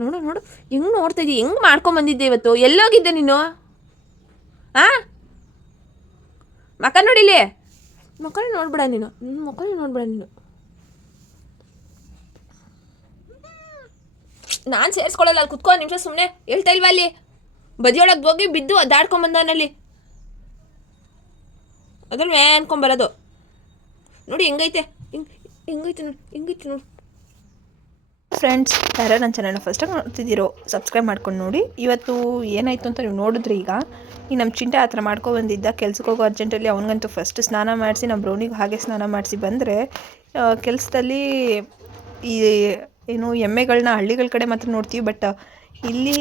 ನೋಡು ನೋಡು. ಹೆಂಗೆ ನೋಡ್ತಾ ಇದ್ದೀಯ ಹೆಂಗೆ ಮಾಡ್ಕೊಂಬಂದಿದ್ದೆ ಇವತ್ತು? ಎಲ್ಲೋಗಿದ್ದೆ ನೀನು? ಆ? ಮಕ ನೋಡಿಲಿ ಮಕ್ಕಳು ನೋಡ್ಬೇಡ ನೀನು. ನಿನ್ನ ಮಕ್ಕಳು ನೋಡ್ಬೇಡ ನೀನು. ನಾನು ಸೇರಿಸ್ಕೊಳ್ಳಲ್ಲ, ಅಲ್ಲಿ ಕುತ್ಕೋ ನಿಮಿಷ ಸುಮ್ಮನೆ ಹೇಳ್ತಾ ಇಲ್ವಾ ಅಲ್ಲಿ? ಬದಿಯೊಳಗೆ ಹೋಗಿ ಬಿದ್ದು ಅದಾಡ್ಕೊಂಬಂದವನಲ್ಲಿ ಅದ್ರ ಮೇ ಅನ್ಕೊಂಬರೋದು ನೋಡಿ, ಹೆಂಗೈತೆ? ಹಿಂಗೆ ಹೆಂಗೈತೆ ನೋಡಿ ಹೆಂಗೈತೆ ನೋಡಿ? ಫ್ರೆಂಡ್ಸ್ ಯಾರು ನನ್ನ ಚಾನಲ್ನ ಫಸ್ಟಾಗಿ ನೋಡ್ತಿದ್ದೀರೋ ಸಬ್ಸ್ಕ್ರೈಬ್ ಮಾಡ್ಕೊಂಡು ನೋಡಿ. ಇವತ್ತು ಏನಾಯಿತು ಅಂತ ನೀವು ನೋಡಿದ್ರಿ ಈಗ. ಈ ನಮ್ಮ ಚಿಂಟೆ ಆ ಥರ ಮಾಡ್ಕೊ ಬಂದಿದ್ದ ಕೆಲ್ಸಕ್ಕೆ ಹೋಗೋ ಅರ್ಜೆಂಟಲ್ಲಿ ಅವನಿಗಂತೂ ಫಸ್ಟ್ ಸ್ನಾನ ಮಾಡಿಸಿ ನಮ್ಮ ಬ್ರೌನಿಗೆ ಹಾಗೆ ಸ್ನಾನ ಮಾಡಿಸಿ ಬಂದರೆ ಕೆಲಸದಲ್ಲಿ ಈ ಏನು ಎಮ್ಮೆಗಳನ್ನ ಹಳ್ಳಿಗಳ ಕಡೆ ಮಾತ್ರ ನೋಡ್ತೀವಿ ಬಟ್ ಇಲ್ಲಿ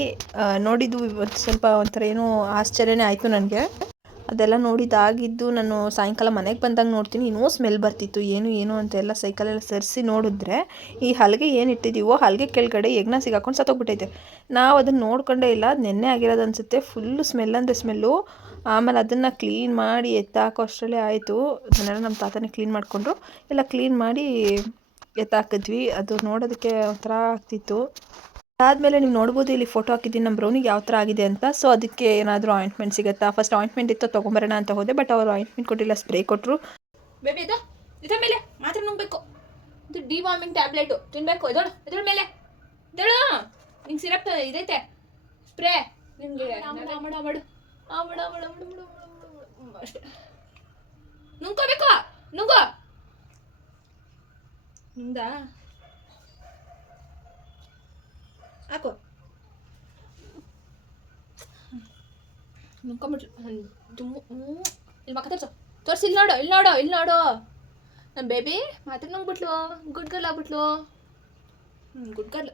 ನೋಡಿದ್ದು ಸ್ವಲ್ಪ ಒಂಥರ ಏನೋ ಆಶ್ಚರ್ಯನೇ ಆಯಿತು ನನಗೆ. ಅದೆಲ್ಲ ನೋಡಿದಾಗಿದ್ದು ನಾನು ಸಾಯಂಕಾಲ ಮನೆಗೆ ಬಂದಾಗ ನೋಡ್ತೀನಿ. ಇನ್ನೂ ಸ್ಮೆಲ್ ಬರ್ತಿತ್ತು. ಏನು ಏನು ಅಂತ ಎಲ್ಲ ಸೈಕಲೆಲ್ಲ ಸರಿಸಿ ನೋಡಿದ್ರೆ ಈ ಹಲಗೆ ಏನು ಇಟ್ಟಿದ್ದೀವೋ, ಹಲಗೆ ಕೆಳಗಡೆ ಎಗ್ನ ಸಿಗಾಕೊಂಡು ಸತ್ತೋಗ್ಬಿಟ್ಟೈತೆ. ನಾವು ಅದನ್ನು ನೋಡ್ಕೊಂಡೇ ಇಲ್ಲ. ನೆನ್ನೆ ಆಗಿರೋದು ಅನಿಸುತ್ತೆ. ಫುಲ್ಲು ಸ್ಮೆಲ್ ಅಂದರೆ ಸ್ಮೆಲ್ಲು ಆಮೇಲೆ ಅದನ್ನು ಕ್ಲೀನ್ ಮಾಡಿ ಎತ್ತಾಕೋ ಅಷ್ಟರಲ್ಲೇ ಆಯಿತು. ಅದನ್ನೆಲ್ಲ ನಮ್ಮ ತಾತನೇ ಕ್ಲೀನ್ ಮಾಡಿಕೊಂಡ್ರು. ಎಲ್ಲ ಕ್ಲೀನ್ ಮಾಡಿ ಎತ್ತಾಕಿದ್ವಿ. ಅದು ನೋಡೋದಕ್ಕೆ ಒಂಥರ ಆಗ್ತಿತ್ತು. ಅದಾದಮೇಲೆ ನೀವು ನೋಡ್ಬೋದು ಇಲ್ಲಿ ಫೋಟೋ ಹಾಕಿದ್ದೀನಿ ನಮ್ಮ ಬ್ರೌನಿಗೆ ಯಾವ ಥರ ಆಗಿದೆ ಅಂತ. ಸೊ ಅದಕ್ಕೆ ಏನಾದರೂ ಆಯಿಂಟ್ಮೆಂಟ್ ಸಿಗುತ್ತಾ? ಫಸ್ಟ್ ಆಯಿಂಟ್ಮೆಂಟ್ ಇತ್ತು ತೊಗೊಂಬರೋಣ ಅಂತ ಹೋದೆ ಬಟ್ ಅವರು ಆಯಿಂಟ್ಮೆಂಟ್ ಕೊಟ್ಟಿಲ್ಲ ಸ್ಪ್ರೇ ಕೊಟ್ಟರು ಬೇಬಿ ಇದು ಇದ್ರ ಮೇಲೆ ಮಾತ್ರ ನುಂಗಬೇಕು. ಇದು ಡಿ ವಾರ್ಮಿಂಗ್ ಟ್ಯಾಬ್ಲೆಟು ತಿನ್ನಬೇಕು ಇದಳು ಇದ್ರ ಮೇಲೆ. ಇದಳು ನಿಂಗೆ ಸಿರಪ್ ಇದೈತೆ. ಸ್ಪ್ರೇ ನಿಮಗೆ ಅಷ್ಟೇ. ನುಂಗ್ಕೋಬೇಕು ನುಂಗು. ನುಂಗ್ದಾ ಹಾಕು ನುಂಕೊಂಬಿಟ್ಲು ಇಲ್ಲಿ ಮಕ್ಕ ತೋರ್ಸು ತೋರ್ಸಿ ಇಲ್ಲಿ ನೋಡು ಇಲ್ಲಿ ನೋಡು ಇಲ್ಲಿ ನೋಡು ನಮ್ಮ ಬೇಬಿ ಮಾತ್ರ ನುಂಗ್ಬಿಟ್ಲು ಗುಡ್ ಗರ್ಲ್ ಆಗ್ಬಿಟ್ಲು ಹ್ಞೂ ಗುಡ್ ಗರ್ಲ್